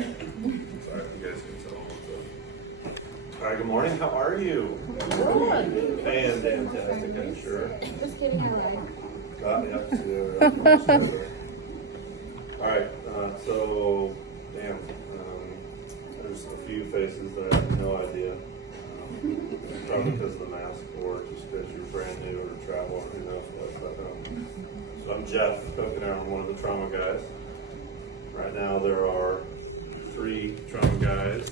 Sorry if you guys can tell. All right, good morning. How are you? Good. Fantastic, I'm sure. Just kidding, all right. Yep, see there. All right, so, damn, there's a few faces that I have no idea. Probably because of the mask or just because you're brand new or travel or who knows what. But, so I'm Jeff Kokenaar, I'm one of the trauma guys. Right now there are 3 trauma guys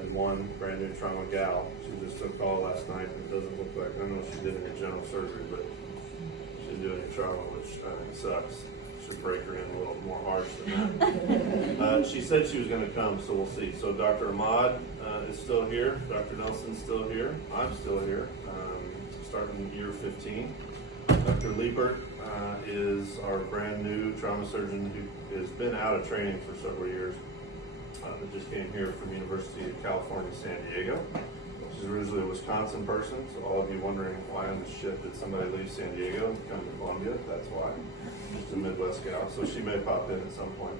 and 1 brand new trauma gal. She just took call last night and it doesn't look like, I know she did any general surgery, but she didn't do any trauma, which I think sucks. Should break her in a little more harsh than that. She said she was going to come, so we'll see. So Dr. Ahmad is still here. Dr. Nelson's still here. I'm still here, starting year 15. Dr. Liepert is our brand new trauma surgeon who has been out of training for several years. That just came here from University of California, San Diego. She's originally a Wisconsin person, so all of you wondering why in the shit did somebody leave San Diego and come to Columbia, that's why. Just a Midwest gal, so she may pop in at some point.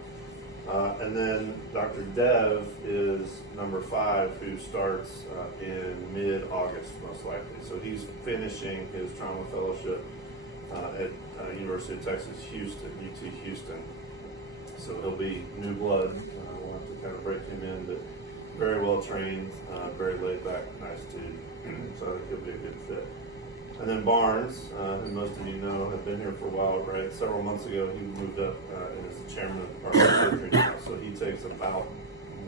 And then Dr. Dev is number 5, who starts in mid-August, most likely. So he's finishing his trauma fellowship at University of Texas, Houston, UT Houston. So he'll be new blood. We'll have to kind of break him in, but very well trained, very laid back, nice dude. So I think he'll be a good fit. And then Barnes, who most of you know, have been here for a while, right? Several months ago, he moved up and is the chairman of the Department of Surgery now. So he takes about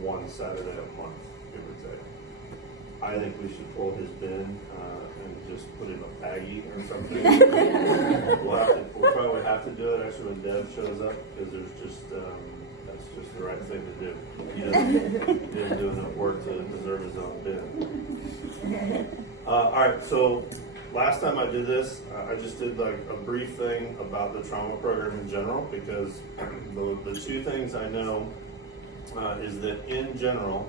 1 Saturday a month, give or take. I think we should pull his bin and just put in a baggie or something. We'll probably have to do it actually when Deb shows up, because there's just, that's just the right thing to do. He didn't do enough work to deserve his own bin. All right, so last time I did this, I just did like a brief thing about the trauma program in general, because the 2 things I know is that in general,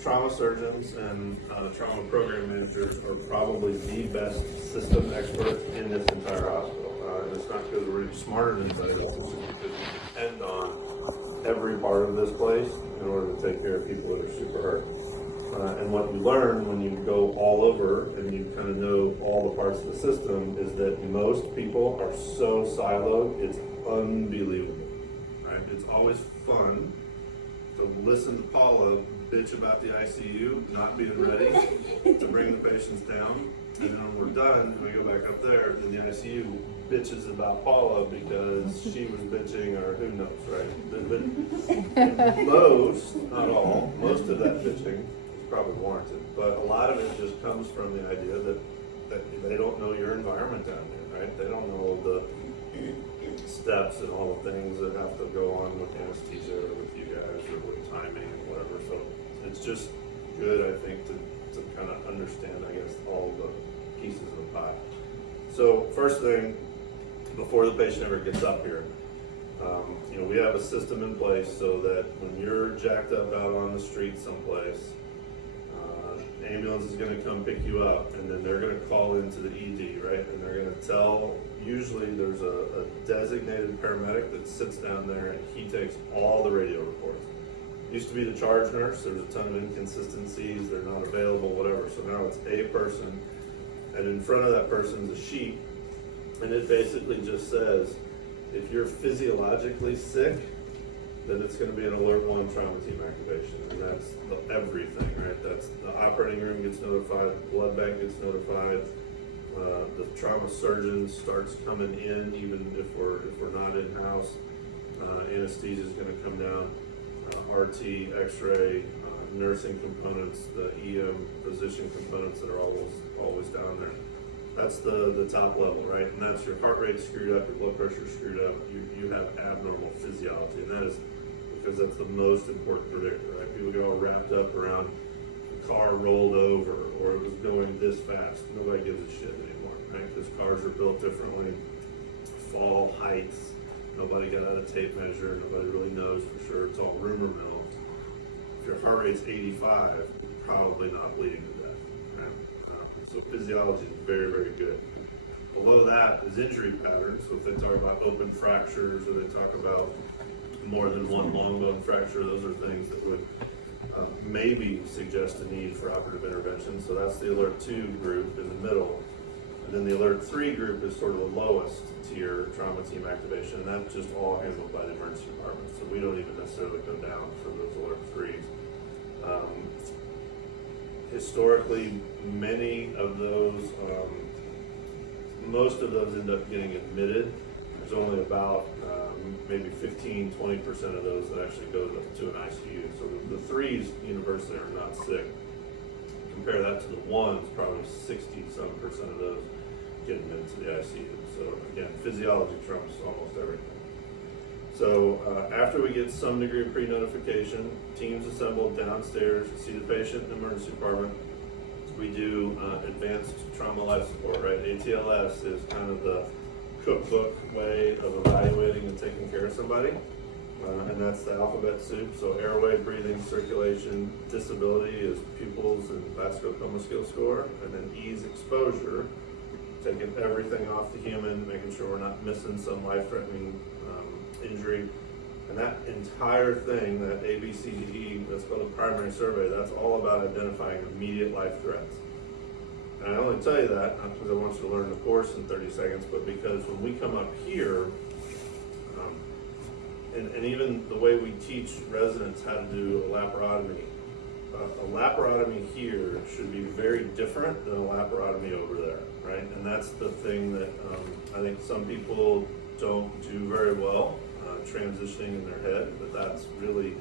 trauma surgeons and trauma program managers are probably the best system experts in this entire hospital. And it's not because we're smarter than anybody else, it's just because we depend on every part of this place in order to take care of people that are super hurt. And what you learn when you go all over and you kind of know all the parts of the system is that most people are so siloed, it's unbelievable. Right? It's always fun to listen to Paula bitch about the ICU not being ready to bring the patients down, and then when we're done and we go back up there, then the ICU bitches about Paula because she was bitching or who knows, right? But most, not all, most of that bitching is probably warranted, but a lot of it just comes from the idea that they don't know your environment down there, right? They don't know the steps and all the things that have to go on with anesthesia or with you guys or with timing and whatever. So it's just good, I think, to kind of understand, I guess, all the pieces of the pie. So first thing, before the patient ever gets up here, we have a system in place so that when you're jacked up out on the street someplace, ambulance is going to come pick you up, and then they're going to call into the ED, right? And they're going to tell, usually there's a designated paramedic that sits down there and he takes all the radio reports. Used to be the charge nurse, there was a ton of inconsistencies, they're not available, whatever. So now it's a person, and in front of that person is a sheet, and it basically just says, if you're physiologically sick, then it's going to be an alert 1 trauma team activation, and that's everything, right? That's the operating room gets notified, the blood bank gets notified, the trauma surgeon starts coming in, even if we're not in house. Anesthesia is going to come down, RT, X-ray, nursing components, the EM physician components that are always down there. That's the top level, right? And that's your heart rate screwed up, your blood pressure screwed up, you have abnormal physiology, and that is because that's the most important predictor, right? People get all wrapped up around the car rolled over or it was going this fast. Nobody gives a shit anymore, right? Because cars are built differently, fall heights, nobody got out a tape measure, nobody really knows for sure, it's all rumor mill. If your heart rate's 85, you're probably not bleeding to death, right? So physiology is very, very good. Below that is injury patterns. So if they talk about open fractures or they talk about more than one long bone fracture, those are things that would maybe suggest a need for operative intervention. So that's the alert 2 group in the middle. And then the alert 3 group is sort of the lowest tier trauma team activation, and that's just all handled by the emergency department. So we don't even necessarily go down for those alert 3s. Historically, many of those, most of those end up getting admitted. There's only about maybe 15–20% of those that actually go to an ICU. So the 3s universally are not sick. Compare that to the 1s, probably 60-some% of those get admitted to the ICU. So again, physiology trumps almost everything. So after we get some degree of pre-notification, teams assembled downstairs to see the patient in the emergency department. We do advanced trauma life support, right? ATLS is kind of the cookbook way of evaluating and taking care of somebody. And that's the alphabet soup. So airway, breathing, circulation, disability is pupils and vascular coma skill score. And then E's exposure, taking everything off the human, making sure we're not missing some life-threatening injury. And that entire thing, that A, B, C, D, E, that's called a primary survey, that's all about identifying immediate life threats. And I only tell you that, not because I want you to learn the course in 30 seconds, but because when we come up here, and even the way we teach residents how to do a laparotomy, a laparotomy here should be very different than a laparotomy over there, right? And that's the thing that I think some people don't do very well, transitioning in their head, but that's really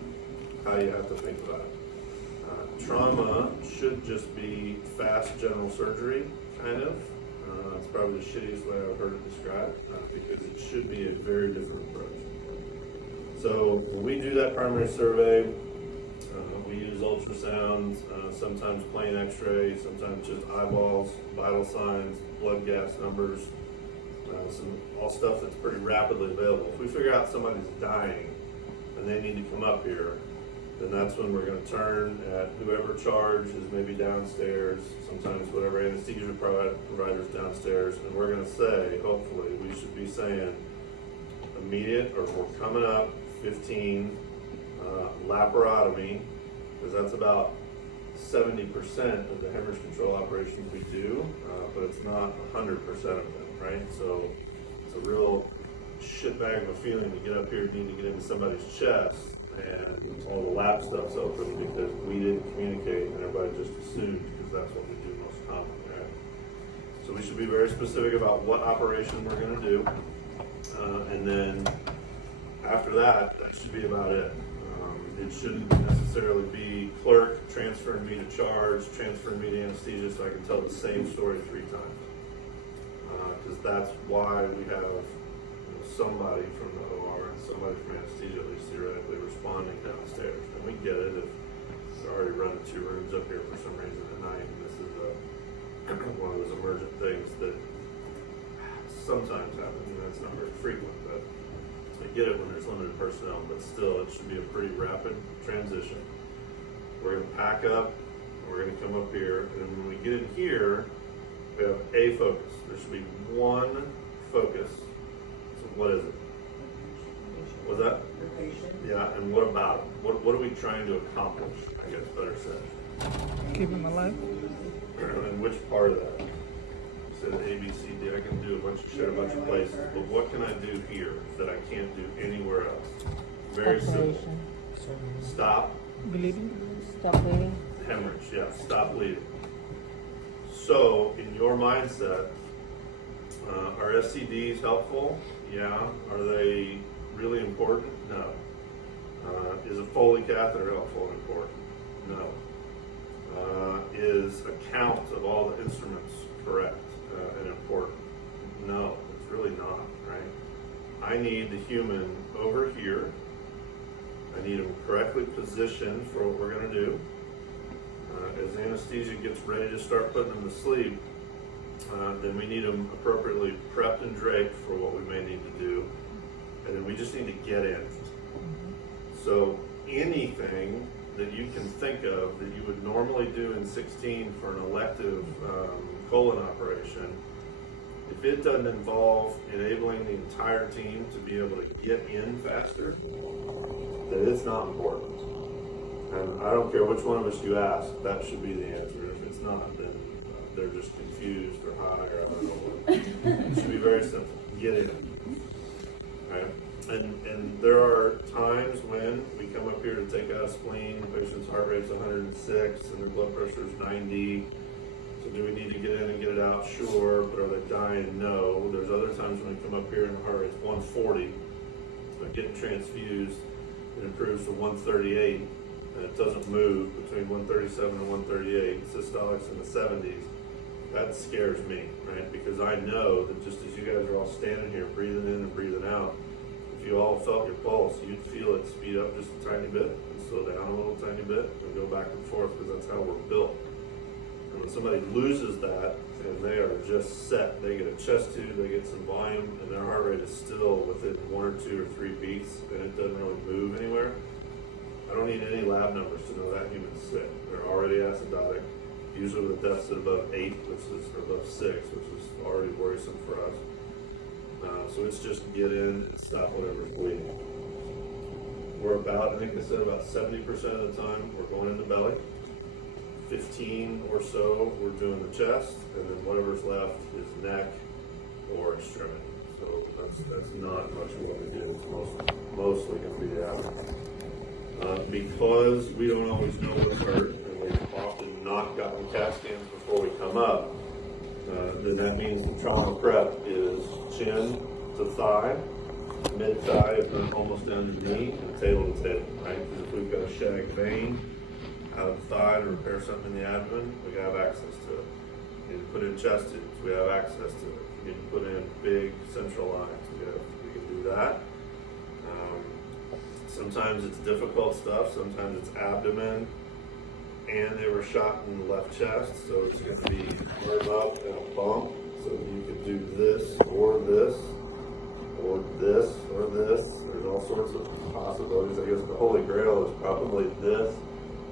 how you have to think about it. Trauma should just be fast general surgery, kind of. It's probably the shittiest way I've heard it described, because it should be a very different approach. So when we do that primary survey, we use ultrasounds, sometimes plain x-ray, sometimes just eyeballs, vital signs, blood gas numbers, all stuff that's pretty rapidly available. If we figure out somebody's dying and they need to come up here, then that's when we're going to turn at whoever charge is maybe downstairs, sometimes whatever anesthesia provider's downstairs, and we're going to say, hopefully, we should be saying immediate, or we're coming up, 15, laparotomy, because that's about 70% of the hemorrhage control operations we do, but it's not 100% of them, right? So it's a real shitbag of a feeling to get up here, need to get into somebody's chest, and all the lap stuff's open because we didn't communicate and everybody just assumed, because that's what we do most commonly, right? So we should be very specific about what operation we're going to do, and then after that, that should be about it. It shouldn't necessarily be clerk transferring me to charge, transferring me to anesthesia, so I can tell the same story 3 times. Because that's why we have somebody from the OR and somebody from anesthesia, at least theoretically, responding downstairs. And we get it if they're already running 2 rooms up here for some reason at night, and this is one of those emergent things that sometimes happen, and that's not very frequent, but I get it when there's limited personnel, but still, it should be a pretty rapid transition. We're going to pack up, we're going to come up here, and then when we get in here, we have a focus. There should be one focus. So what is it? What's that? The patient. Yeah, and what about it? What are we trying to accomplish, I guess better said? Keep him alive. And which part of that? Said A, B, C, D, I can do a bunch of shit, a bunch of places, but what can I do here that I can't do anywhere else? Very simple. Operation. Stop Bleeding. Stop bleeding. hemorrhage, yeah, stop bleeding. So, in your mindset, are SCDs helpful? Yeah. Are they really important? No. Is a Foley catheter helpful and important? No. Is a count of all the instruments correct and important? No, it's really not, right? I need the human over here. I need them correctly positioned for what we're going to do. As anesthesia gets ready to start putting them to sleep, then we need them appropriately prepped and draped for what we may need to do. And then we just need to get in. So anything that you can think of that you would normally do in 16 for an elective colon operation, if it doesn't involve enabling the entire team to be able to get in faster, then it's not important. And I don't care which one of us you ask, that should be the answer. If it's not, then they're just confused or high, or I don't know what. It should be very simple. Get in. Right? And there are times when we come up here to take out a spleen, the patient's heart rate's 106 and their blood pressure's 90. So do we need to get in and get it out? Sure. But are they dying? No. There's other times when we come up here and the heart rate's 140. But getting transfused, it improves to 138. And it doesn't move between 137 and 138. Systolic's in the 70s. That scares me, right? Because I know that just as you guys are all standing here breathing in and breathing out, if you all felt your pulse, you'd feel it speed up just a tiny bit and slow down a little tiny bit and go back and forth, because that's how we're built. And when somebody loses that and they are just set, they get a chest tube, they get some volume, and their heart rate is still within 1 or 2 or 3 beats and it doesn't really move anywhere, I don't need any lab numbers to know that human's sick. They're already acidotic, usually with a deficit above 8, or above 6, which is already worrisome for us. So it's just get in and stop whatever's bleeding. We're about, I think they said about 70% of the time we're going in the belly. 15 or so we're doing the chest, and then whatever's left is neck or extremity. So that's not much of what we do. It's mostly going to be the abdomen. Because we don't always know what's hurt, and we've often not gotten CAT scans before we come up, then that means the trauma prep is chin to thigh, mid thigh, almost down to the knee, and table to table, right? Because if we've got a shag vein out of the thigh to repair something in the abdomen, we have access to it. You need to put in chest tubes, we have access to it. You need to put in big central lines, we can do that. Sometimes it's difficult stuff, sometimes it's abdomen, and they were shot in the left chest, so it's going to be arm up and a bump. So you could do this, or this, or this, or this. There's all sorts of possibilities. I guess the holy grail is probably this,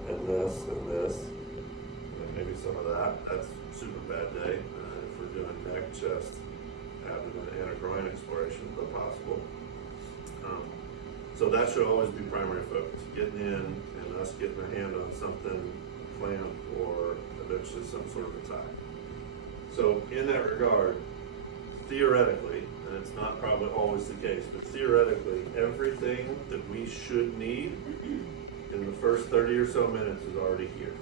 and this, and this, and maybe some of that. That's a super bad day if we're doing neck, chest, abdomen, and a groin exploration, but possible. So that should always be primary focus, getting in and us getting a hand on something, clamp, or eventually some sort of attack. So in that regard, theoretically, and it's not probably always the case, but theoretically, everything that we should need in the first 30 or so minutes is already here.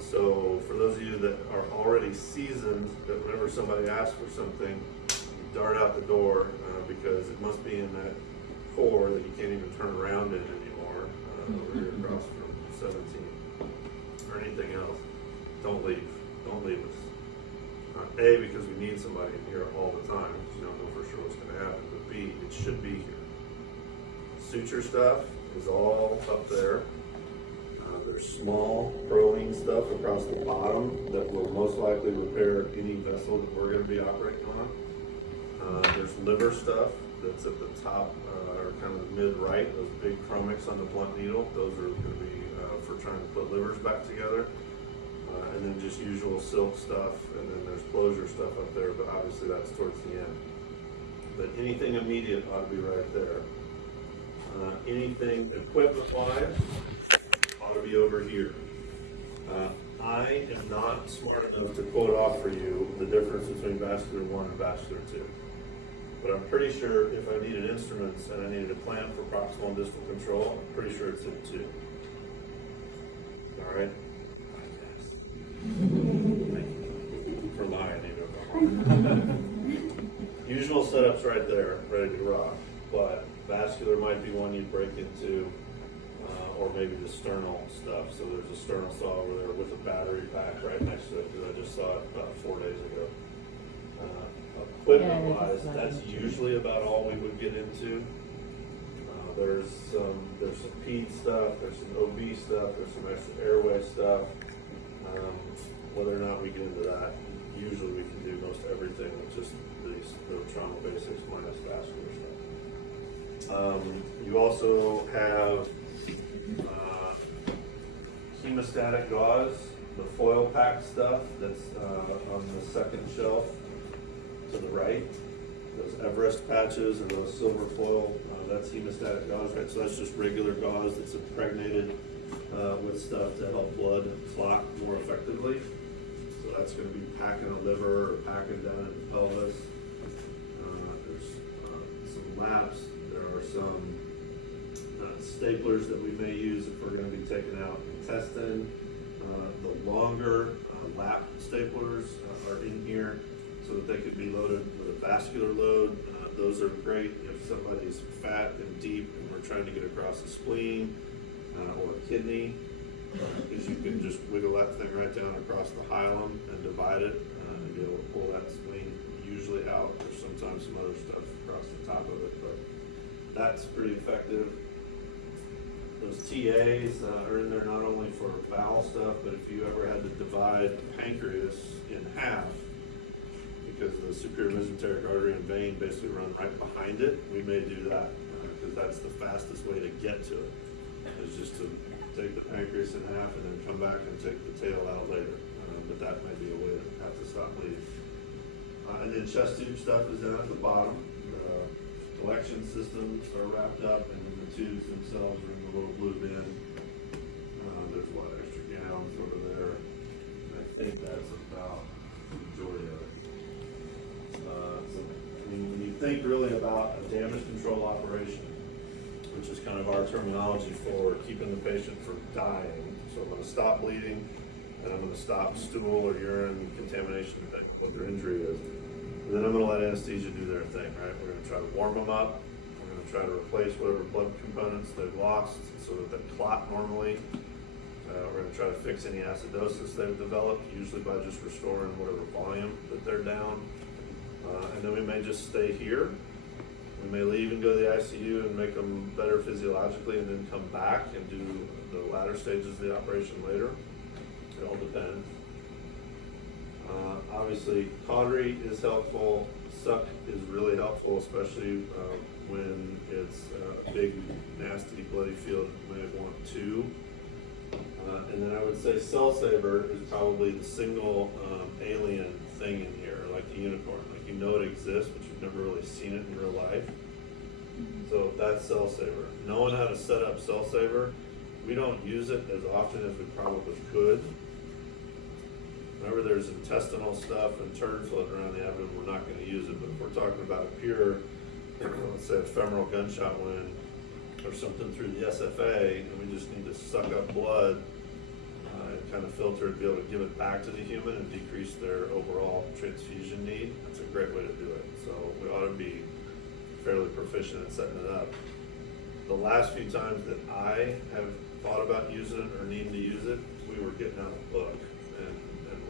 So for those of you that are already seasoned, that whenever somebody asks for something, you dart out the door because it must be in that core that you can't even turn around in anymore, over here across from 17, or anything else. Don't leave us. A, because we need somebody in here all the time, because you don't know for sure what's going to happen, but B, it should be here. Suture stuff is all up there. There's small Prolene stuff across the bottom that will most likely repair any vessel that we're going to be operating on. There's liver stuff that's at the top, or kind of the mid-right, those big chromics on the blunt needle. Those are going to be for trying to put livers back together. And then just usual silk stuff, and then there's closure stuff up there, but obviously that's towards the end. But anything immediate ought to be right there. Anything equipment-wise ought to be over here. I am not smart enough to quote off for you the difference between vascular 1 and vascular 2. But I'm pretty sure if I needed instruments and I needed a clamp for proximal and distal control, I'm pretty sure it's in 2. All right? Thank you for lying even. Usual setup's right there, ready to rock. But vascular might be one you'd break into, or maybe the sternal stuff. So there's a sternal saw over there with a battery pack right next to it, because I just saw it about 4 days ago. Equipment-wise, that's usually about all we would get into. There's some PED stuff, there's some OB stuff, there's some extra airway stuff. Whether or not we get into that, usually we can do most everything with just the trauma basics minus vascular stuff. You also have hemostatic gauze, the foil pack stuff that's on the second shelf. to the right. Those Everest patches and those silver foil, that's hemostatic gauze, right? So that's just regular gauze that's impregnated with stuff to help blood clot more effectively. So that's going to be packing the liver or packing down in the pelvis. There's some laps. There are some staplers that we may use if we're going to be taking out intestine. The longer lap staplers are in here so that they could be loaded with a vascular load. Those are great if somebody's fat and deep and we're trying to get across the spleen or a kidney, because you can just wiggle that thing right down across the hilum and divide it and be able to pull that spleen usually out. There's sometimes some other stuff across the top of it, but that's pretty effective. Those TAs are in there not only for bowel stuff, but if you ever had to divide the pancreas in half, because the superior mesenteric artery and vein basically run right behind it, we may do that, because that's the fastest way to get to it, is just to take the pancreas in half and then come back and take the tail out later. But that may be a way to have to stop bleeding. And then chest tube stuff is down at the bottom. The collection systems are wrapped up, and then the tubes themselves are in the little blue bin. There's what, extra gowns over there. I think that's about the majority of it. So when you think really about a damage control operation, which is kind of our terminology for keeping the patient from dying. So I'm going to stop bleeding, and I'm going to stop stool or urine contamination, depending on what their injury is. And then I'm going to let anesthesia do their thing, right? We're going to try to warm them up. We're going to try to replace whatever blood components they've lost so that they clot normally. We're going to try to fix any acidosis they've developed, usually by just restoring whatever volume that they're down. And then we may just stay here. We may leave and go to the ICU and make them better physiologically and then come back and do the latter stages of the operation later. It all depends. Obviously, cautery is helpful. Suck is really helpful, especially when it's a big, nasty, bloody field. You may want two. And then I would say Cell Saver is probably the single alien thing in here, like a unicorn. Like, you know it exists, but you've never really seen it in real life. So that's Cell Saver. Knowing how to set up Cell Saver, we don't use it as often as we probably could. Whenever there's intestinal stuff and turds floating around the abdomen, we're not going to use it. But if we're talking about a pure, let's say a femoral gunshot wound or something through the SFA, and we just need to suck up blood and kind of filter it, be able to give it back to the human and decrease their overall transfusion need, that's a great way to do it. So we ought to be fairly proficient at setting it up. The last few times that I have thought about using it or needing to use it, we were getting out a book, and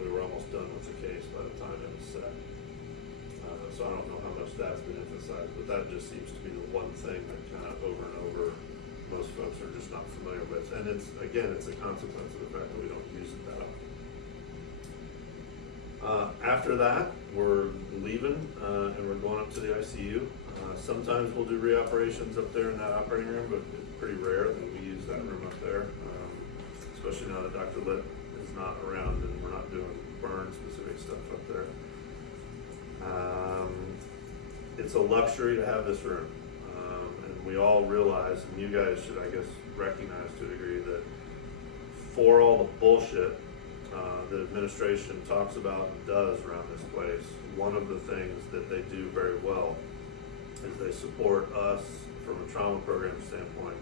we were almost done with the case by the time it was set. So I don't know how much that's been emphasized, but that just seems to be the one thing that kind of over and over most folks are just not familiar with. And it's, again, it's a consequence of the fact that we don't use it that often. After that, we're leaving and we're going up to the ICU. Sometimes we'll do reoperations up there in that operating room, but it's pretty rare that we use that room up there, especially now that Dr. Litt is not around and we're not doing burn-specific stuff up there. It's a luxury to have this room, and we all realize, and you guys should, I guess, recognize to a degree, that for all the bullshit the administration talks about and does around this place, one of the things that they do very well is they support us from a trauma program standpoint,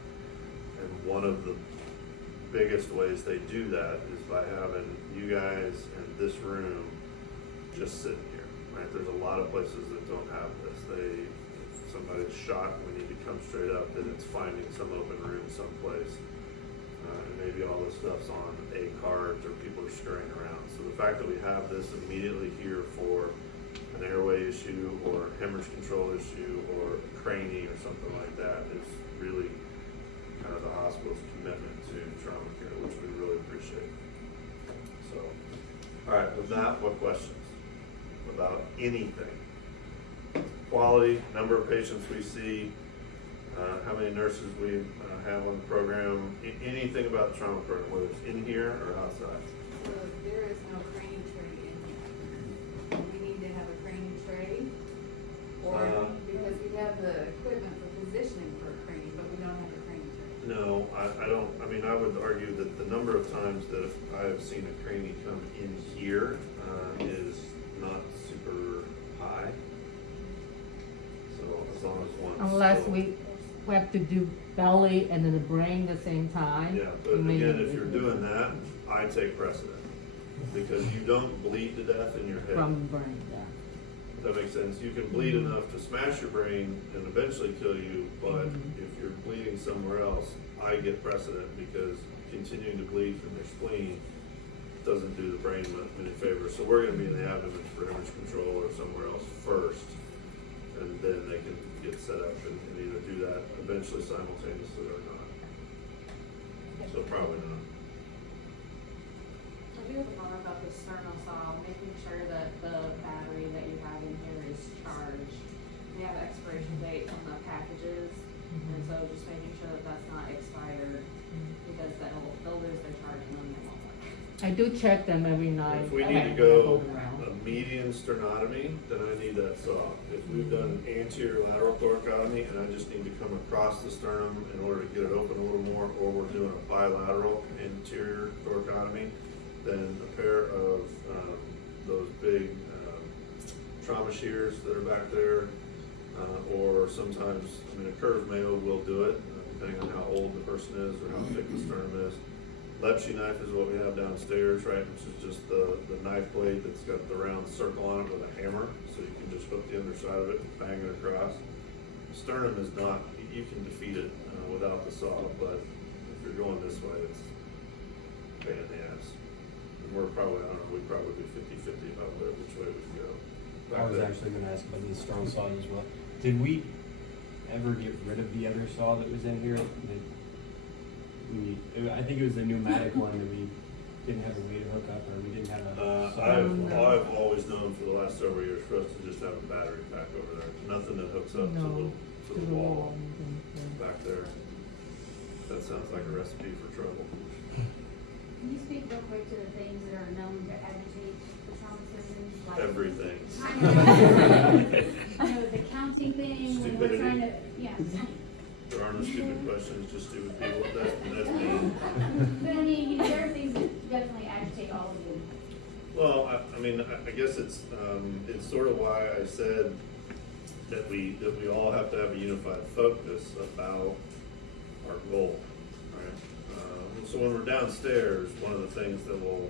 and one of the biggest ways they do that is by having you guys and this room just sitting here. Right? There's a lot of places that don't have this. If somebody's shot, we need to come straight up, then it's finding some open room someplace. And maybe all this stuff's on a cart or people are scurrying around. So the fact that we have this immediately here for an airway issue or a hemorrhage control issue or a cranie or something like that is really kind of the hospital's commitment to trauma care, which we really appreciate. So, all right, with that, what questions? About anything. Quality, number of patients we see, how many nurses we have on the program, anything about the trauma program, whether it's in here or outside. So there is no crane tray in here. We need to have a crane tray Or, because we have the equipment for positioning for a crane, but we don't have a crane to. No, I don't, I mean, I would argue that the number of times that I have seen a crane come in here, is not super high. So as long as one. Unless still- we have to do belly and then the brain at the same time. Yeah, but maybe again, we if you're do doing that, I take precedent. Because you don't bleed to death in your head. From the brain, yeah. That makes sense. You can bleed enough to smash your brain and eventually kill you, but if you're bleeding somewhere else, I get precedent because continuing to bleed from your spleen doesn't do the brain any favor. So we're gonna be in the abdomen for image control or somewhere else first, and then they can get set up and either do that eventually simultaneously or not. So probably not. I do have a comment about the Sternal-Saw, making sure that the battery that you have in here is charged. We have expiration date on the packages, and so just making sure that that's not expired, because they'll lose their charge and then they won't work. I do check them every night. If we when need to I go around. a median sternotomy, then I need that saw. If we've done anterior lateral thoracotomy and I just need to come across the sternum in order to get it open a little more, or we're doing a bilateral anterior thoracotomy, then a pair of those big trauma shears that are back there, or sometimes, I mean, a curved Mayo will do it, depending on how old the person is or how thick the sternum is. Lepsche knife is what we have downstairs, right, which is just the knife blade that's got the round circle on it with a hammer, so you can just hook the underside of it and bang it across. Sternum is not, you can defeat it without the saw, but if you're going this way, it's a pain in the ass. And we're probably, I don't know, we'd probably be 50-50 about which way we'd go. I was actually gonna ask about the strong saw as well. Did we ever get rid of the other saw that was in here? I think it was the pneumatic one that we didn't have a way to hook up, or we didn't have a saw. I've always known for the last several years for us to just have a battery pack over there. Nothing that hooks up No, to the wall back there. That sounds like a recipe for trouble. Can you speak real quick to the things that are known to agitate the trauma surgeons? Like Everything. I know the counting thing, when we're trying to, yeah. There are no stupid questions, just stupid people. That's me. But I mean, you know, there are things that definitely agitate all of you. Well, I mean, I guess it's sort of why I said that we all have to have a unified focus about our goal, right? So when we're downstairs, one of the things that will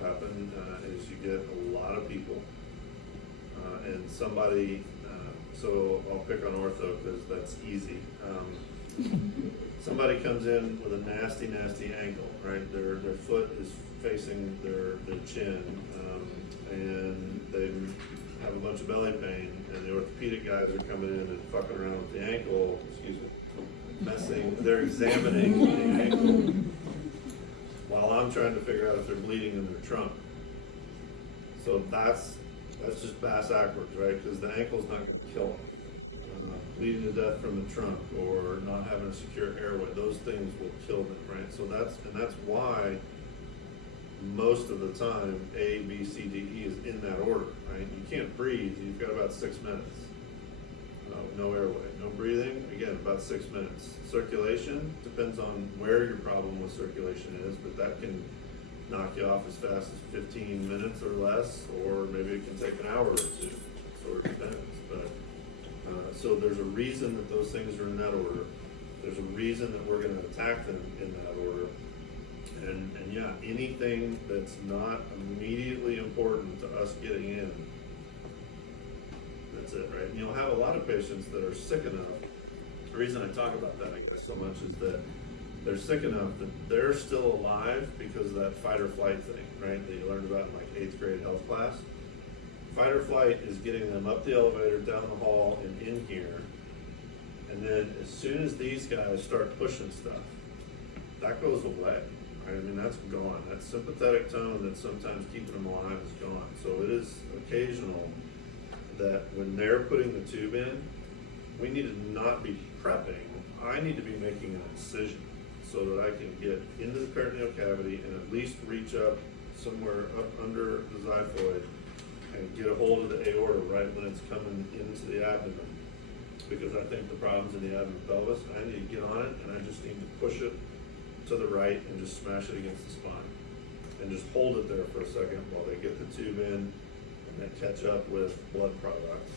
happen is you get a lot of people, and somebody. So I'll pick on ortho because that's easy. Somebody comes in with a nasty ankle, right? Their foot is facing their chin, and they have a bunch of belly pain, and the orthopedic guys are coming in and fucking around with the ankle, they're examining the ankle while I'm trying to figure out if they're bleeding in their trunk. So that's just bass backwards, right? Because the ankle's not going to kill them. Bleeding to death from the trunk or not having a secure airway, those things will kill them, right? So that's why most of the time A, B, C, D, E is in that order, right? You can't breathe, you've got about 6 minutes. No airway, no breathing, again, about 6 minutes. Circulation, depends on where your problem with circulation is, but that can knock you off as fast as 15 minutes or less, or maybe it can take an hour or two, sort of depends. But so there's a reason that those things are in that order. There's a reason that we're gonna attack them in that order. And yeah, anything that's not immediately important to us getting in, that's it, right? And you'll have a lot of patients that are sick enough. The reason I talk about that, I guess, so much is that they're sick enough that they're still alive because of that fight or flight thing, right? That you learned about in like 8th grade health class. Fight or flight is getting them up the elevator, down the hall, and in here. And then as soon as these guys start pushing stuff, that goes away, right? I mean, that's gone. That sympathetic tone that's sometimes keeping them alive is gone. So it is occasional that when they're putting the tube in, we need to not be prepping. I need to be making an incision so that I can get into the peritoneal cavity and at least reach up somewhere up under the xiphoid and get a hold of the aorta right when it's coming into the abdomen. Because I think the problem's in the abdomen pelvis, I need to get on it, and I just need to push it to the right and just smash it against the spine. And just hold it there for a second while they get the tube in and then catch up with blood products.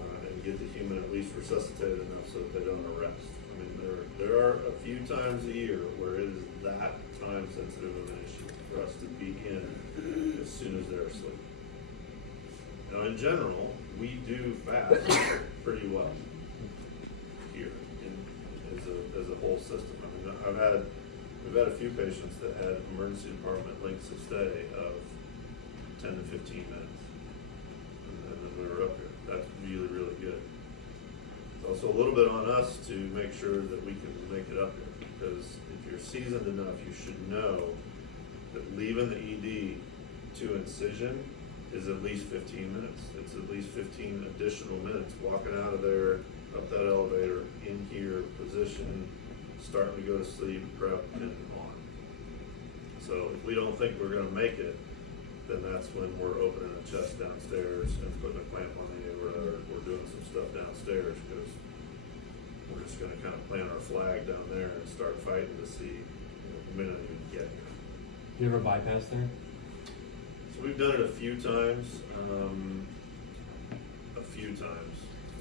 And get the human at least resuscitated enough so that they don't arrest. I mean, there are a few times a year where it is that time sensitive of an issue for us to be in as soon as they're asleep. Now, in general, we do fast pretty well here as a whole system. I mean, we've had a few patients that had emergency department lengths of stay of 10 to 15 minutes, and then we were up here. That's really, really good. It's also a little bit on us to make sure that we can make it up here, because if you're seasoned enough, you should know that leaving the ED to incision is at least 15 minutes. It's at least 15 additional minutes walking out of there, up that elevator, in here, position, starting to go to sleep, prep, and on. So if we don't think we're gonna make it, then that's when we're opening a chest downstairs and putting a clamp on the aorta, or we're doing some stuff downstairs, because we're just gonna kind of plant our flag down there and start fighting to see, the minute we get here. Do you ever bypass there? So we've done it a few times,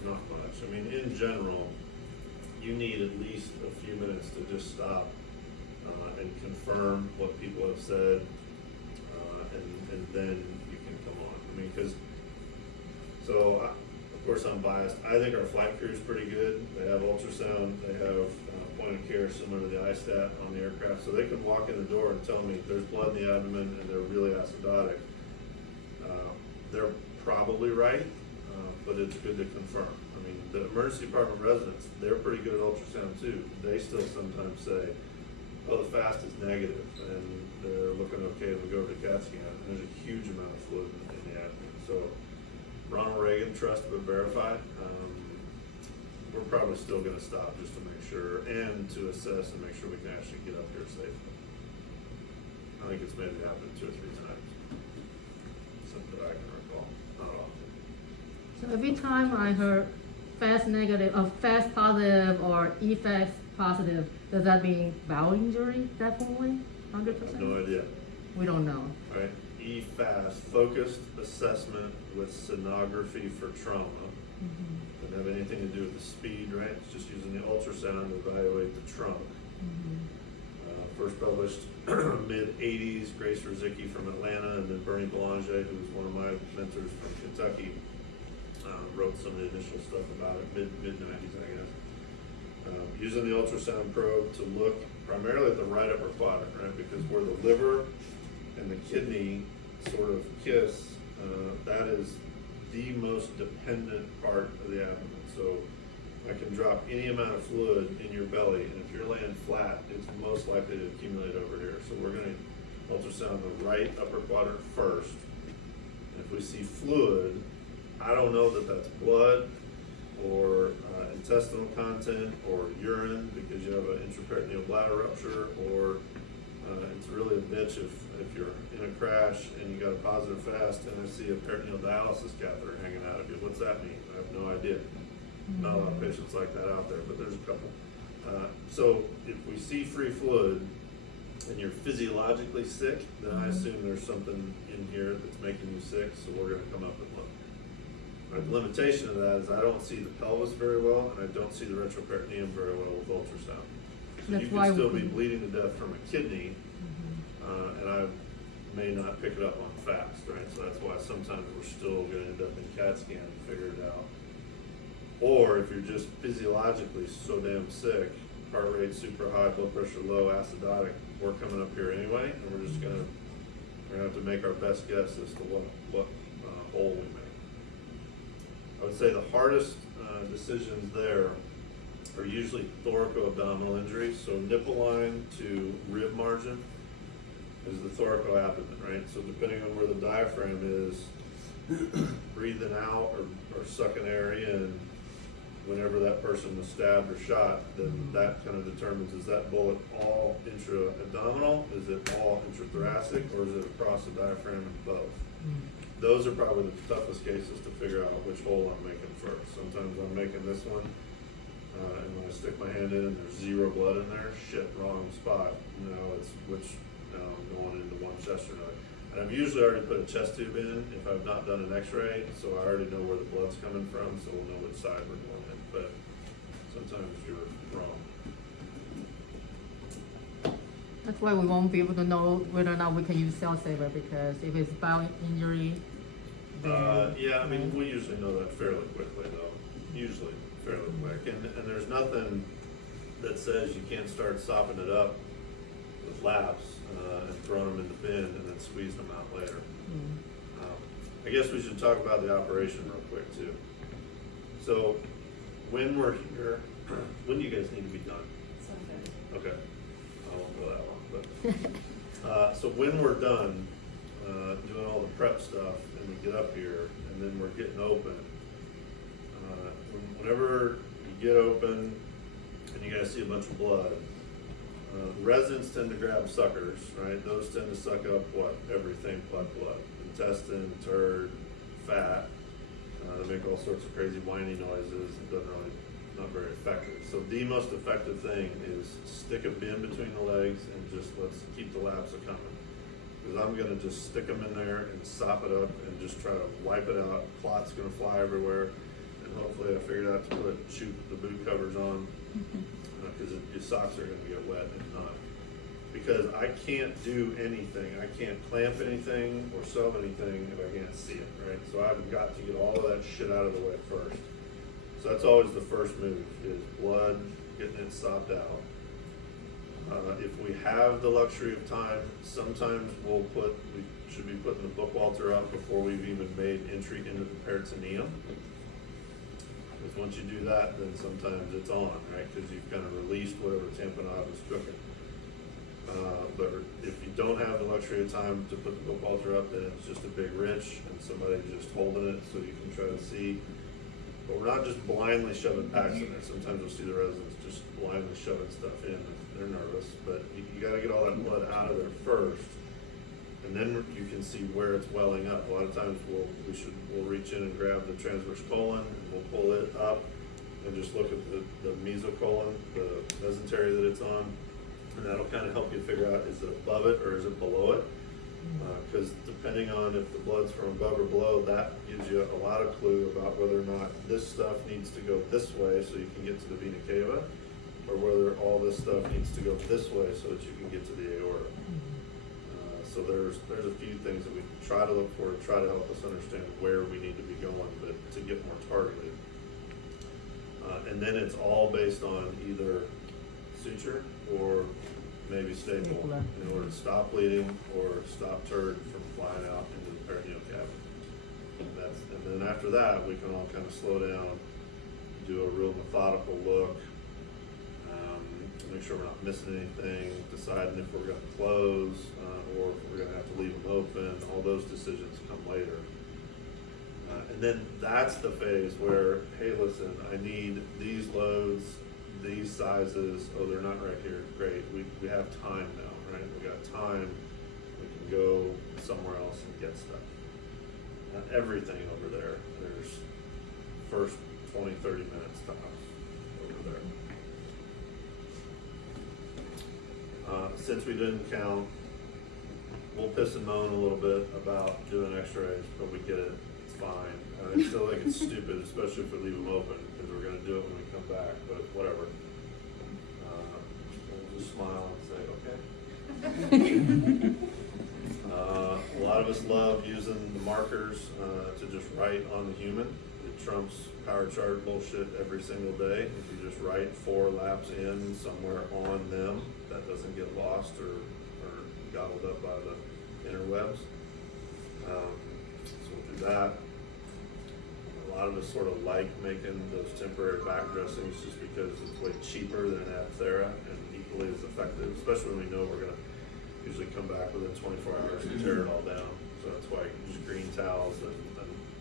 not much. I mean, in general, you need at least a few minutes to just stop and confirm what people have said, and then you can come on. I mean, because, of course I'm biased. I think our flight crew is pretty good. They have ultrasound, they have point of care similar to the iStat on the aircraft, so they can walk in the door and tell me there's blood in the abdomen and they're really acidotic. They're probably right, but it's good to confirm. I mean, the emergency department residents, they're pretty good at ultrasound too. They still sometimes say, oh, the fast is negative, and they're looking okay, we go over to CAT scan, and there's a huge amount of fluid in the abdomen. So, Ronald Reagan, trust but verify. We're probably still gonna stop just to make sure, and to assess and make sure we can actually get up here safely. I think it's maybe happened 2 or 3 times, something that I can recall, not often. So every time I heard fast negative, or fast positive, or EFAS positive, does that mean bowel injury, definitely, 100%? I have no idea, We don't know. right? EFAS, focused assessment with sonography for trauma. Doesn't have anything to do with the speed, right? It's just using the ultrasound to evaluate the trunk. First published mid-80s, Grace Ruzicki from Atlanta, and then Bernie Belanger, who's one of my mentors from Kentucky, wrote some of the initial stuff about it, mid-90s, I guess. Using the ultrasound probe to look primarily at the right upper quadrant, right? Because where the liver and the kidney sort of kiss, that is the most dependent part of the abdomen. So I can drop any amount of fluid in your belly, and if you're laying flat, it's most likely to accumulate over here. So we're gonna ultrasound the right upper quadrant first. And if we see fluid, I don't know that that's blood or intestinal content or urine because you have an intraperitoneal bladder rupture, or it's really a bitch if you're in a crash and you got a positive fast and I see a peritoneal dialysis catheter hanging out of you. What's that mean? I have no idea. Not a lot of patients like that out there, but there's a couple. So if we see free fluid and you're physiologically sick, then I assume there's something in here that's making you sick, so we're gonna come up and look. Right, the limitation of that is I don't see the pelvis very well, and I don't see the retroperitoneum very well with ultrasound. So That's you why can still we- be bleeding to death from a kidney, and I may not pick it up on fast, right? So that's why sometimes we're still gonna end up in CAT scan to figure it out. Or if you're just physiologically so damn sick, heart rate super high, blood pressure low, acidotic, we're coming up here anyway, and we're gonna have to make our best guess as to what hole we make. I would say the hardest decisions there are usually thoracoabdominal injuries, so nipple line to rib margin is the thoracoabdomen, right? So depending on where the diaphragm is, breathing out or sucking air in, whenever that person was stabbed or shot, then that kind of determines, is that bullet all intra-abdominal, is it all intrathoracic, or is it across the diaphragm and both? Those are probably the toughest cases to figure out which hole I'm making first. Sometimes I'm making this one, and when I stick my hand in and there's zero blood in there, shit, wrong spot. No, it's which, I'm going into one chest or not. And I've usually already put a chest tube in if I've not done an x-ray, so I already know where the blood's coming from, so we'll know which side we're going in. But sometimes you're wrong. That's why we won't be able to know whether or not we can use cell saver, because if it's bowel injury, then. Yeah, I mean, we usually know that fairly quickly though, usually fairly quick. And there's nothing that says you can't start sopping it up with laps, and throwing them in the bin and then squeezing them out later. I guess we should talk about the operation real quick too. So when we're here, when do you guys need to be done? Okay, I won't go that long, but, so when we're done, doing all the prep stuff and we get up here and then we're getting open, whenever you get open and you guys see a bunch of blood, the residents tend to grab suckers, right? Those tend to suck up what? Everything but blood. Intestine, turd, fat. They make all sorts of crazy whiny noises. It doesn't really, not very effective. So the most effective thing is stick a bin between the legs and just let's keep the laps a coming. Because I'm gonna just stick them in there and sop it up and just try to wipe it out. Clot's gonna fly everywhere. And hopefully I figured out to shoot the boot covers on. Because your socks are gonna get wet if not. Because I can't do anything, I can't clamp anything or sew anything if I can't see it, right? So I've got to get all of that shit out of the way first. So that's always the first move, is blood, getting it sopped out. If we have the luxury of time, sometimes we should be putting the book Walter up before we've even made entry into the peritoneum. Because once you do that, then sometimes it's on, right? Because you've kind of released whatever tamponade is cooking. But if you don't have the luxury of time to put the book halter up, then it's just a big wrench and somebody just holding it so you can try to see. But we're not just blindly shoving packs in there. Sometimes you'll see the residents just blindly shoving stuff in. They're nervous, but you gotta get all that blood out of there first. And then you can see where it's welling up. A lot of times we'll reach in and grab the transverse colon, and we'll pull it up and just look at the mesocolon, the mesentery that it's on. And that'll kind of help you figure out, is it above it or is it below it? Because depending on if the blood's from above or below, that gives you a lot of clue about whether or not this stuff needs to go this way so you can get to the vena cava, or whether all this stuff needs to go this way so that you can get to the aorta. So there's a few things that we try to look for to try to help us understand where we need to be going, but to get more targeted. And then it's all based on either suture or maybe staple in order to stop bleeding or stop turd from flying out into the peritoneal cavity. And then after that, we can all kind of slow down, do a real methodical look, make sure we're not missing anything, deciding if we're going to close or if we're going to have to leave them open. All those decisions come later. And then that's the phase where, hey, listen, I need these loads, these sizes. Oh, they're not right here. Great. We have time now, right? We got time. We can go somewhere else and get stuff. Not everything over there. There's first 20, 30 minutes tops over there. Since we didn't count, we'll piss and moan a little bit about doing x-rays, but we get it. It's fine. I still think it's stupid, especially if we leave them open, because we're going to do it when we come back, but whatever. We'll just smile and say, okay. A lot of us love using the markers to just write on the human. It trumps power chart bullshit every single day. If you just write 4 laps in somewhere on them, that doesn't get lost or gobbled up by the interwebs. So we'll do that. A lot of us sort of like making those temporary back dressings just because it's way cheaper than an Athera and equally as effective, especially when we know we're going to usually come back within 24 hours and tear it all down. So that's why you use green towels and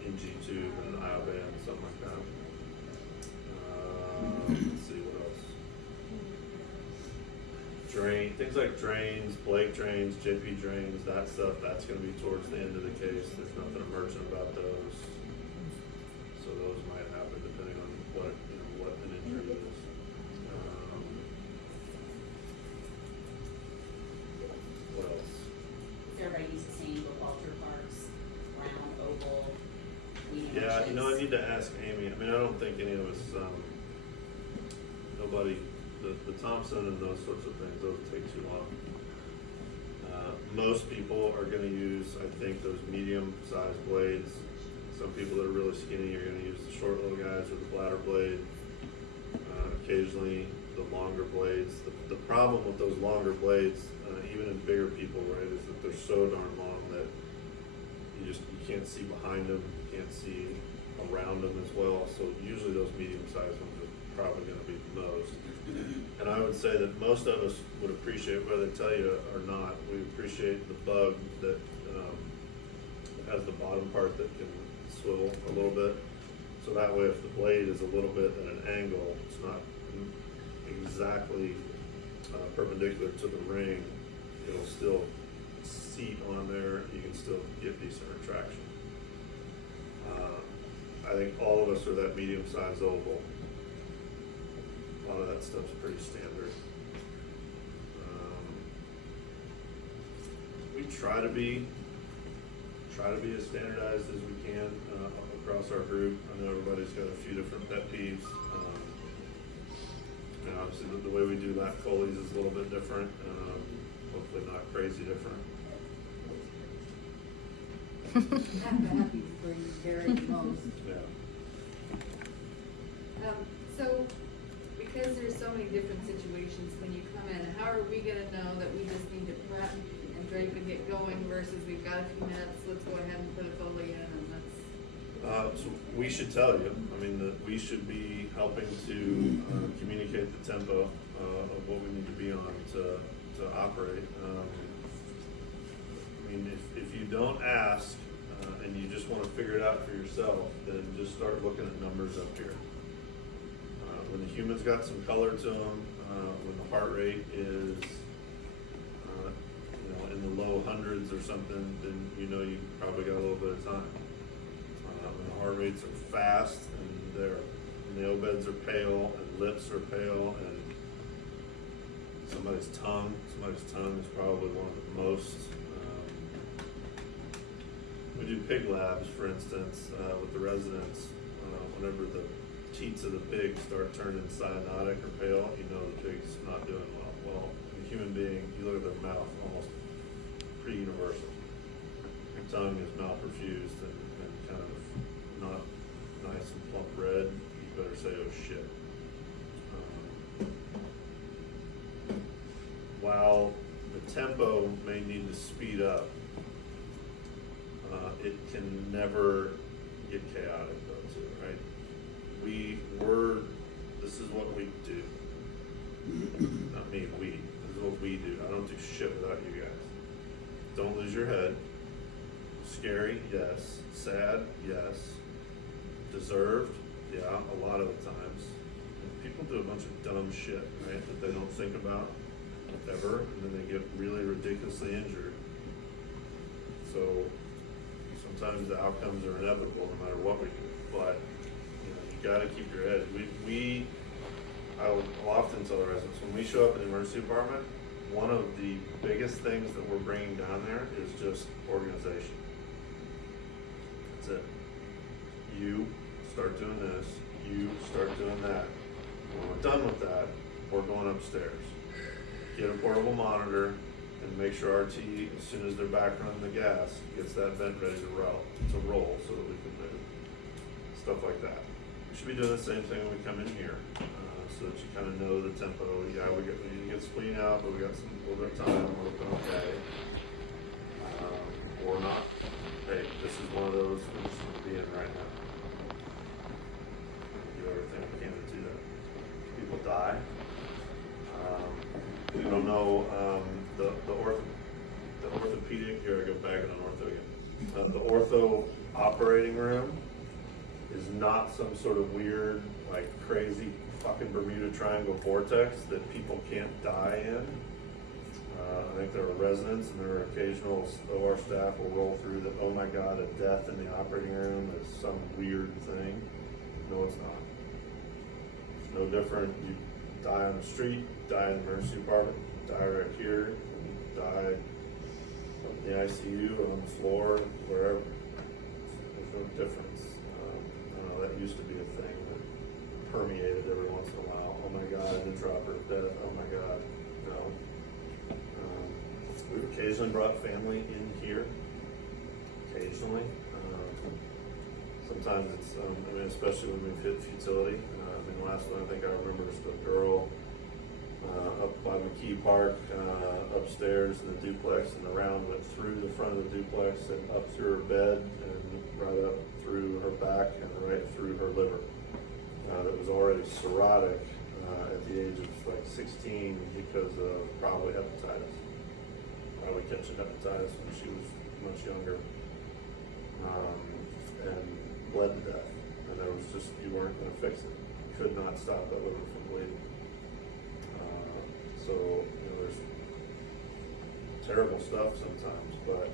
NG tube and an Ioban, something like that. Let's see what else. drain, things like drains, Blake drains, JP drains, that stuff, that's gonna be towards the end of the case. There's nothing emergent about those. So those might happen depending on what, you know, what an injury is. What else? Everybody used to seeing football parks, round, oval, medium. Yeah, you know, I arches. need to ask Amy. I mean, I don't think any of us, nobody, the Thompson and those sorts of things, those take too long. Most people are gonna use, I think, those medium-sized blades. Some people that are really skinny are gonna use the short little guys with the bladder blade. Occasionally, the longer blades. The problem with those longer blades, even in bigger people, right, is that they're so darn long that you can't see behind them, you can't see around them as well. So usually those medium-sized ones are probably gonna be the most. And I would say that most of us would appreciate, whether they tell you or not, we appreciate the bug that has the bottom part that can swivel a little bit. So that way, if the blade is a little bit at an angle, it's not exactly perpendicular to the ring, it'll still seat on there, you can still get decent retraction. I think all of us are that medium-sized oval. A lot of that stuff's pretty standard. We try to be as standardized as we can across our group. I know everybody's got a few different pet peeves. And obviously the way we do lap Foley's is a little bit different. Hopefully not crazy different. Happy for you very most. Yeah. So, because there's so many different situations when you come in, how are we gonna know that we just need to prep and drape and get going versus we've got a few minutes, let's go ahead and put a Foley in and let's. So we should tell you, I mean, that we should be helping to communicate the tempo of what we need to be on to operate. I mean, if you don't ask and you just want to figure it out for yourself, then just start looking at numbers up here. When the human's got some color to them, when the heart rate is in the low hundreds or something, then you know you probably got a little bit of time. When the heart rates are fast and their nail beds are pale and lips are pale and somebody's tongue is probably one of the most. We do pig labs, for instance, with the residents. Whenever the teats of the pig start turning cyanotic or pale, you know the pig's not doing well. Well, a human being, you look at their mouth, almost pretty universal. Your tongue is malperfused and kind of not nice and plump red. You better say, oh shit. While the tempo may need to speed up, it can never get chaotic though too, right? This is what we do. Not me, we. This is what we do. I don't do shit without you guys. Don't lose your head. Scary, yes. Sad, yes. Deserved, yeah, a lot of the times. And people do a bunch of dumb shit, right, that they don't think about ever, and then they get really ridiculously injured. So sometimes the outcomes are inevitable no matter what we do, but you gotta keep your head. I will often tell the residents, when we show up in the emergency department, one of the biggest things that we're bringing down there is just organization. That's it. You start doing this, you start doing that. When we're done with that, we're going upstairs. Get a portable monitor and make sure RT, as soon as they're back running the gas, gets that vent ready to roll so that we can move. Stuff like that. We should be doing the same thing when we come in here, so that you kind of know the tempo. Yeah, we need to get spleen out, but we got a little bit of time, we're looking okay. Or not. Hey, this is one of those we just need to be in right now. Do everything we can to do that. People die. I don't know, the orthopedic, here I go back on ortho again. The ortho operating room is not some sort of weird, like crazy fucking Bermuda Triangle vortex that people can't die in. I think there are residents and there are occasional OR staff will roll through that, oh my God, a death in the operating room is some weird thing. No, it's not. It's no different. You die on the street, die in the emergency department, die right here, die in the ICU, on the floor, wherever. There's no difference. I don't know, that used to be a thing that permeated every once in a while. Oh my God, intraoperative death. Oh my God. No. We've occasionally brought family in here. Occasionally. Sometimes it's, especially when we've hit futility. The last one I think I remember was the girl up by McKee Park, upstairs in the duplex, and the round went through the front of the duplex and up through her bed and right up through her back and right through her liver. That was already cirrhotic at the age of like 16 because of probably hepatitis. Probably catching hepatitis when she was much younger, and bled to death. And there was just, you weren't going to fix it. You could not stop that liver from bleeding. So, there's terrible stuff sometimes, but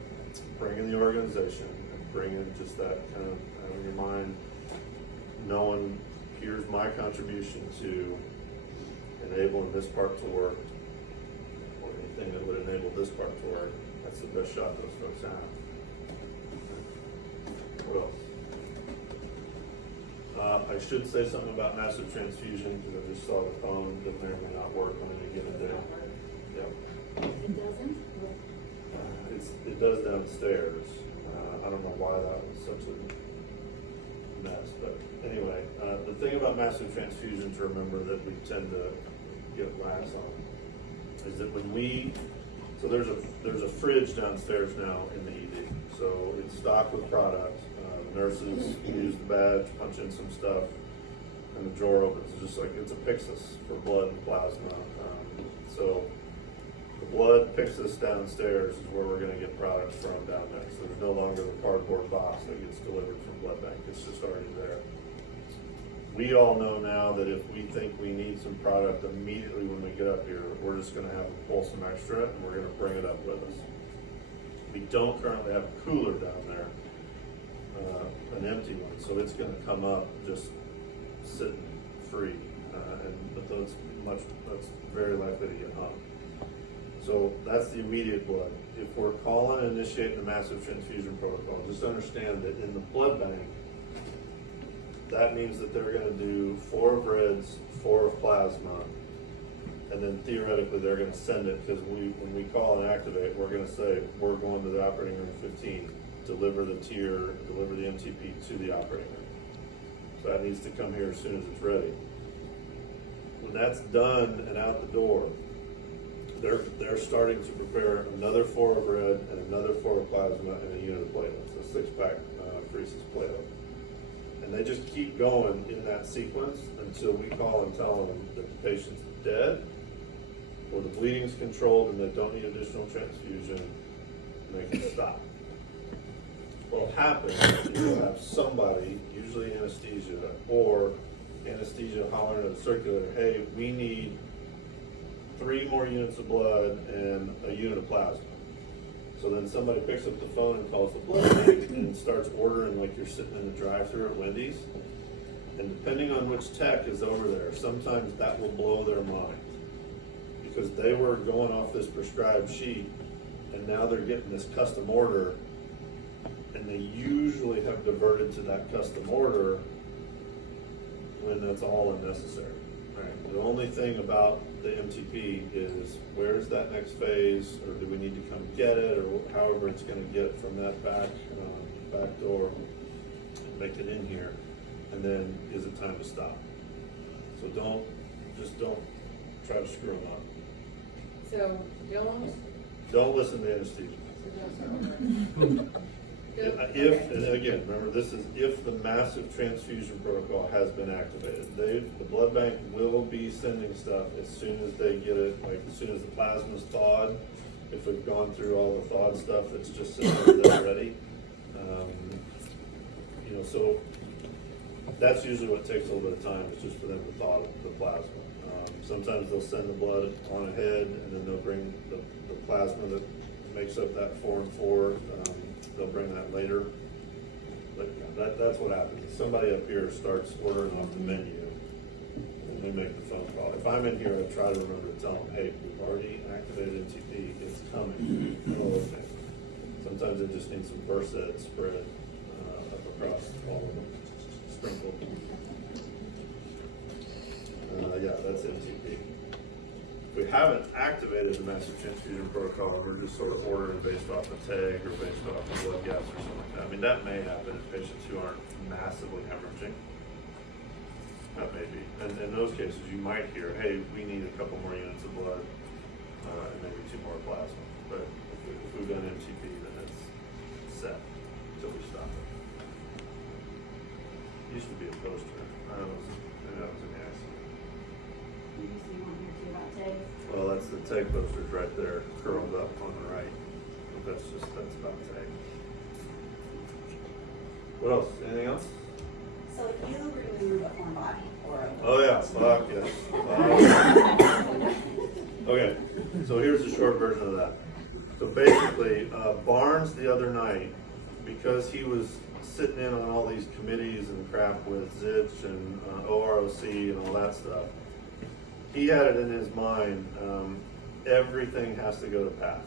bringing the organization and bringing just that kind of out of your mind, knowing here's my contribution to enabling this part to work, or anything that would enable this part to work, that's the best shot those folks have. What else? I should say something about massive transfusion because I just saw the phone that may or may not work on any given day. Yep. It doesn't? It does downstairs. I don't know why that was such a mess, but anyway, the thing about massive transfusion to remember that we tend to get lax on is that so there's a fridge downstairs now in the ED. So it's stocked with product. The nurses use the badge, punch in some stuff, and the drawer opens. It's just like, it's a Pyxis for blood and plasma. So the blood Pyxis downstairs is where we're gonna get products from down there. So there's no longer the cardboard box that gets delivered from blood bank. It's just already there. We all know now that if we think we need some product immediately when we get up here, we're just gonna have to pull some extra and we're gonna bring it up with us. We don't currently have a cooler down there, an empty one, so it's gonna come up just sitting free, but that's very likely to get hung. So that's the immediate blood. If we're calling and initiating the massive transfusion protocol, just understand that in the blood bank, that means that they're gonna do 4 of reds, 4 of plasma, and then theoretically they're gonna send it, because when we call and activate, we're gonna say, we're going to the operating room 15, deliver the tier, deliver the MTP to the operating room. So that needs to come here as soon as it's ready. When that's done and out the door, they're starting to prepare another 4 of red and another 4 of plasma and a unit of platelets, a 6-pack Apheresis platelet. And they just keep going in that sequence until we call and tell them that the patient's dead, or the bleeding's controlled and they don't need additional transfusion, and they can stop. What'll happen is you'll have somebody, usually anesthesia, or anesthesia hollering at the circulator, hey, we need 3 more units of blood and a unit of plasma. So then somebody picks up the phone and calls the blood bank and starts ordering like you're sitting in the drive-thru at Wendy's. And depending on which tech is over there, sometimes that will blow their mind. Because they were going off this prescribed sheet and now they're getting this custom order, and they usually have diverted to that custom order when that's all unnecessary. Right. The only thing about the MTP is, where's that next phase, or do we need to come get it, or however it's going to get from that back door and make it in here, and then is it time to stop? So don't try to screw them up. So Don't listen to anesthesia. If, and again, remember, this is if the massive transfusion protocol has been activated. The blood bank will be sending stuff as soon as they get it, like as soon as the plasma's thawed. If we've gone through all the thawed stuff that's just sitting there ready. So that's usually what takes a little bit of time, is just for them to thaw the plasma. Sometimes they'll send the blood on ahead, and then they'll bring the plasma that makes up that 4 and 4. They'll bring that later. But yeah, that's what happens. Somebody up here starts ordering off the menu, and they make the phone call. If I'm in here, I try to remember to tell them, hey, we've already activated NTP, it's coming. Okay. Sometimes they just need some Versed spread up across all of them, sprinkled. Yeah, that's NTP. If we haven't activated the master transfusion protocol, we're just sort of ordering based off a tag or based off of blood gas or something like that. I mean, that may happen in patients who aren't massively hemorrhaging. That may be. And in those cases, you might hear, hey, we need a couple more units of blood and maybe 2 more plasma. But if we've done MTP, then it's set until we stop it. Used to be a poster. I was in the ICU. You see one here too about tags. Well, that's the tag posters right there, curled up on the right. But that's about tag. What else? Anything else? So if you remove a foreign body or a. Oh yeah, fuck yes. Okay, so here's the short version of that. So basically, Barnes the other night, because he was sitting in on all these committees and crap with ZITCH and OROC and all that stuff, he had it in his mind, everything has to go to PATH.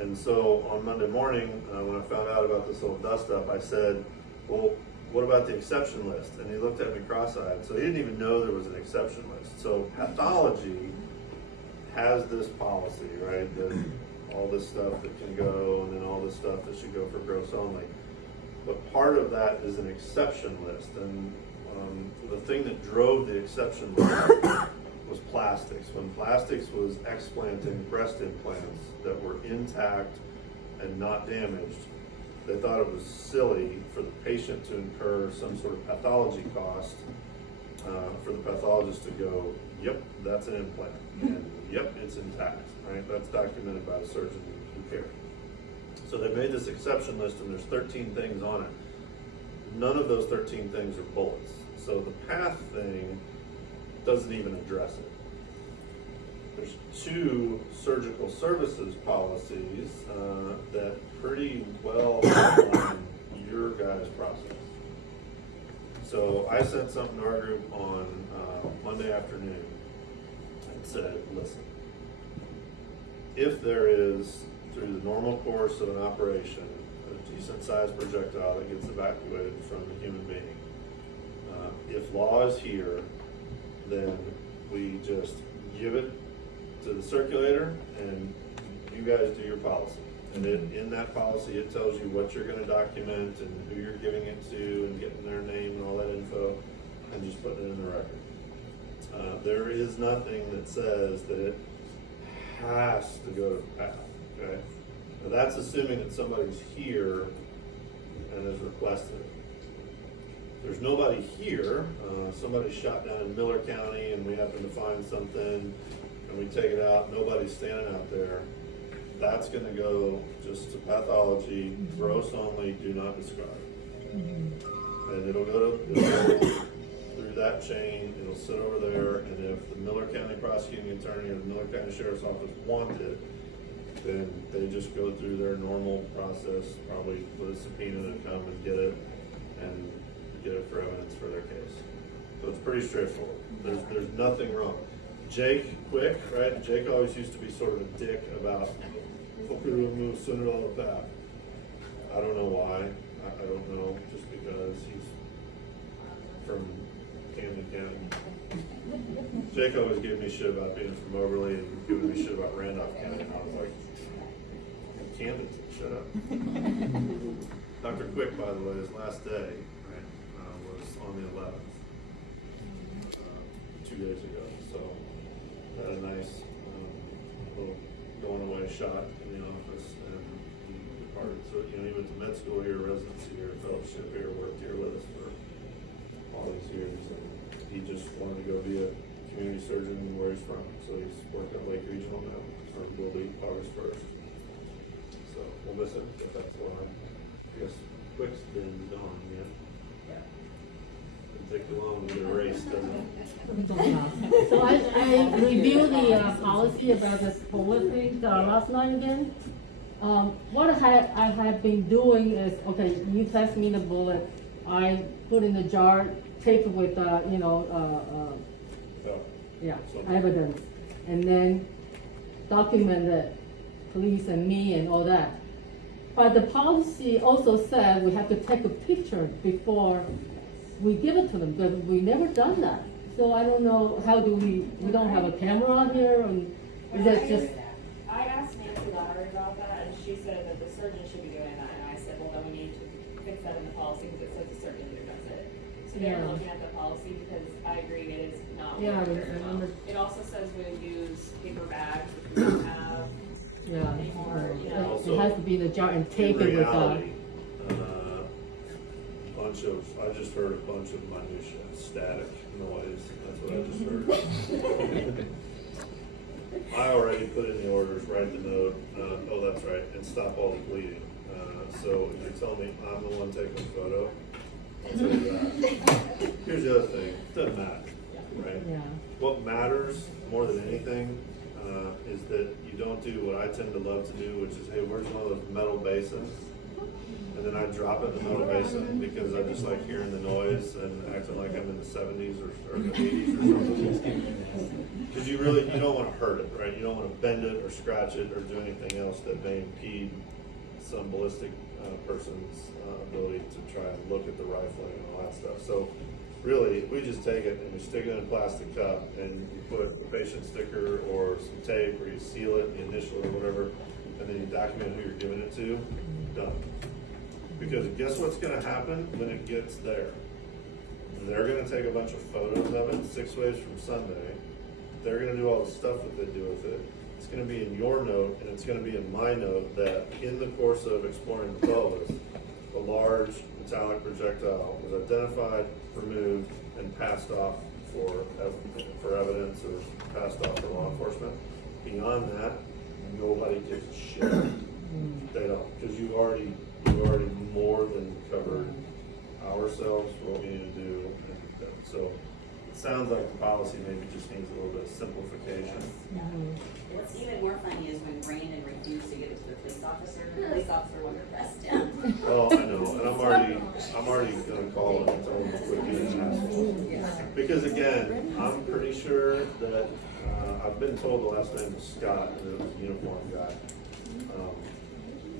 And so on Monday morning, when I found out about this little dust up, I said, well, what about the exception list? And he looked at me cross-eyed. So he didn't even know there was an exception list. So pathology has this policy, right? That all this stuff that can go, and then all this stuff that should go for gross only. But part of that is an exception list. And the thing that drove the exception list was plastics. When plastics was explanting breast implants that were intact and not damaged, they thought it was silly for the patient to incur some sort of pathology cost for the pathologist to go, yep, that's an implant, and yep, it's intact, right? That's documented by the surgeon who cared. So they made this exception list, and there's 13 things on it. None of those 13 things are bullets. So the PATH thing doesn't even address it. There's 2 surgical services policies that pretty well outline your guys' process. So I sent something to our group on Monday afternoon and said, listen, if there is, through the normal course of an operation, a decent sized projectile that gets evacuated from a human being, if law is here, then we just give it to the circulator and you guys do your policy. And in that policy, it tells you what you're gonna document and who you're giving it to and getting their name and all that info and just putting it in the record. There is nothing that says that it has to go to PATH, okay? Now that's assuming that somebody's here and has requested it. There's nobody here, somebody's shot down in Miller County and we happen to find something and we take it out, nobody's standing out there. That's gonna go just to pathology, gross only, do not discard. And it'll go through that chain, it'll sit over there, and if the Miller County prosecuting attorney or the Miller County Sheriff's Office want it, then they just go through their normal process, probably with a subpoena to come and get it, and get it for evidence for their case. So it's pretty straightforward. There's nothing wrong. Jake Quick, right? Jake always used to be sort of a dick about, okay, we're gonna send it all to PATH. I don't know why. I don't know, just because he's from Camden County. Jake always gave me shit about being from Overly and giving me shit about Randolph County, and I was like, Camden, shut up. Dr. Quick, by the way, his last day, right, was on the 11th, 2 days ago. So had a nice little going away shot in the office, and he departed. So he went to med school here, residency here, fellowship here, worked here with us for all these years, and he just wanted to go be a community surgeon where he's from. So he's working at Lake Regional now, or will be August 1st. So we'll miss him if that's why. I guess Quick's been gone, yeah. Yeah. take too long to get erased, doesn't it? So I reviewed the policy about this bullet thing last night again. What I have been doing is, okay, you text me the bullet, I put in the jar, tape it with, So, yeah, So- evidence, and then document it, police and me and all that. But the policy also said we have to take a picture before we give it to them, but we never done that. So I don't know, how do we don't have a camera on here, and is that just, I asked Nancy Lowry about that, and she said that the surgeon should be doing that, and I said, well, then we need to fix that in the policy, because it says the surgeon who does it. So they're Yeah. looking at the policy, because I agree, it is not. Yeah, worked I very well. remember. It also says we'll use paper bags, which we don't have. yeah, Anymore, you know. it has to be in the jar and in tape it with, reality, I just heard a bunch of minutia, static noise, that's what I just heard. I already put in the orders, write the note, oh, that's right, and stop all the bleeding. So if you tell me I'm the one taking the photo, I'll tell you that. Here's the other thing, it doesn't matter, right? yeah. What matters more than anything is that you don't do what I tend to love to do, which is, hey, where's one of those metal basins? And then I drop it in the metal basin because I just like hearing the noise and acting like I'm in the 70s or the 80s or something. Because you don't want to hurt it, right? You don't want to bend it or scratch it or do anything else that may impede some ballistic person's ability to try and look at the rifling and all that stuff. So really, we just take it and we stick it in a plastic cup and you put a patient sticker or some tape or you seal it, the initial or whatever, and then you document who you're giving it to, done. Because guess what's gonna happen when it gets there? They're gonna take a bunch of photos of it 6 ways from Sunday. They're gonna do all the stuff that they do with it. It's gonna be in your note and it's gonna be in my note that in the course of exploring the pelvis, a large metallic projectile was identified, removed, and passed off for evidence or passed off for law enforcement. Beyond that, nobody gives a shit. They don't, because you already more than covered ourselves for what we need to do. And so it sounds like the policy maybe just needs a little bit of simplification. What's even more funny is when Brandon refused to give it to the police officer wanted to arrest him. Well, I know, and I'm already gonna call and tell them to quit being an asshole. Because again, I'm pretty sure that, I've been told the last name was Scott, and it was a uniform guy.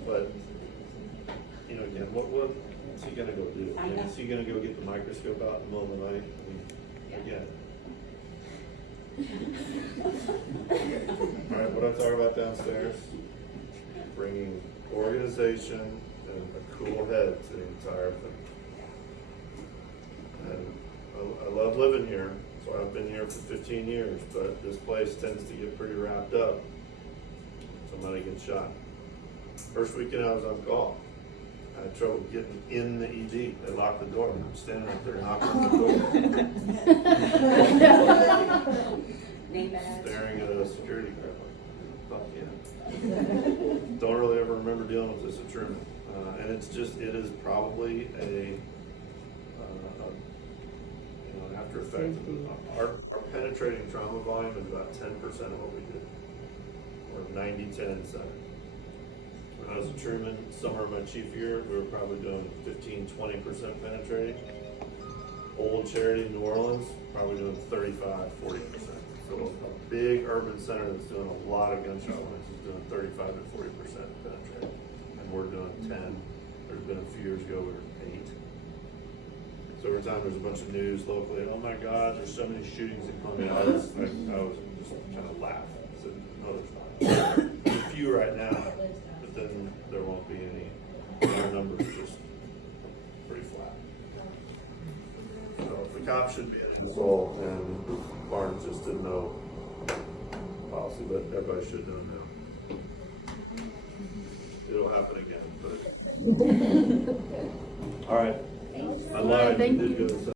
But, you know, again, what's he gonna go do? I know. Is he gonna go get the microscope out in the middle of the night? I mean, again. All right, what I'm talking about downstairs, bringing organization and a cool head to the entire thing. And I love living here, so I've been here for 15 years, but this place tends to get pretty wrapped up. Somebody gets shot. First weekend I was on call, I had trouble getting in the ED. They locked the door. I'm standing right there knocking on the door. Name badge. Staring at a security guard like, fuck yeah. Don't really ever remember dealing with this at Truman. And it is probably an after effect. Our penetrating trauma volume is about 10% of what we do. We're 90-10 center. When I was at Truman, summer of my chief year, we were probably doing 15-20% penetrating. Old Charity, New Orleans, probably doing 35-40%. So a big urban center that's doing a lot of gunshot wounds is doing 35-40% penetrating. And we're doing 10. There's been a few years ago we were 8. So every time there's a bunch of news locally, oh my God, there's so many shootings in Columbia, I was just kind of laugh. I said, no, there's not. There's a few right now, but then there won't be any. Our numbers just pretty flat. So the cops should be in this all, and Barnes just didn't know policy, but everybody should know now. It'll happen again, but. All right. I lied, you did go to